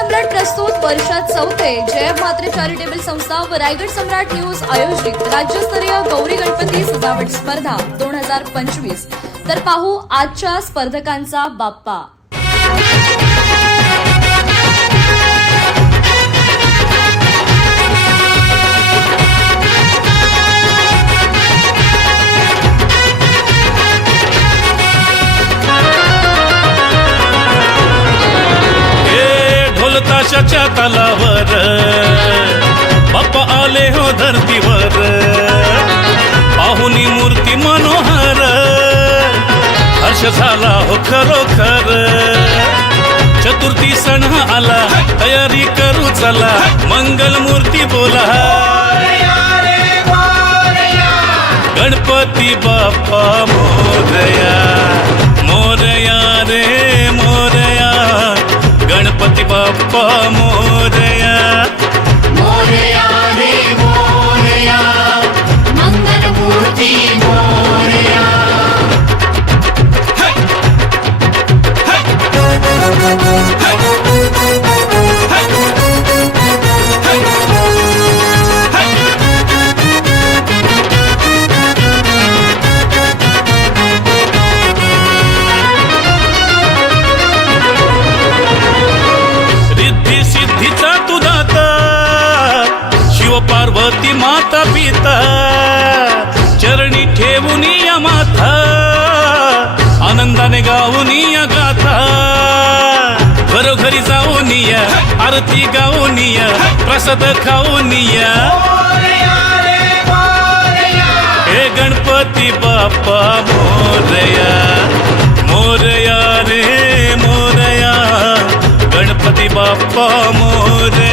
सम्राट प्रस्तुत वर्षात चौथे जय म्हात्रे चॅरिटेबल संस्था व रायगड सम्राट न्यूज आयोजित राज्यस्तरीय गौरी गणपती सजावट स्पर्धा 2025। तर पाहू आजच्या स्पर्धकांचा बाप्पा। ताशाच्या तालावर बाप्पा आले हो धरतीवर, पाहुनी मूर्ती मनोहर, हर्ष झाला हो खरोखर। चतुर्थी सण आला, तयारी करू चला, मंगल मूर्ती बोला, गणपती बाप्पा मोरया, मोरया रे मोरया, गणपती बाप्पा मोरया, मोरया रे मोरया, मंगल मूर्ती मोरया। पार्वती माता पिता चरणी ठेवून या माथा, आनंदाने गाऊन या गाथा, घरोघरी जाऊन या, आरती गाऊन या, प्रसाद खाऊन या, हे गणपती बाप्पा मोरया, मोरया रे मोरया, गणपती बाप्पा मोरया।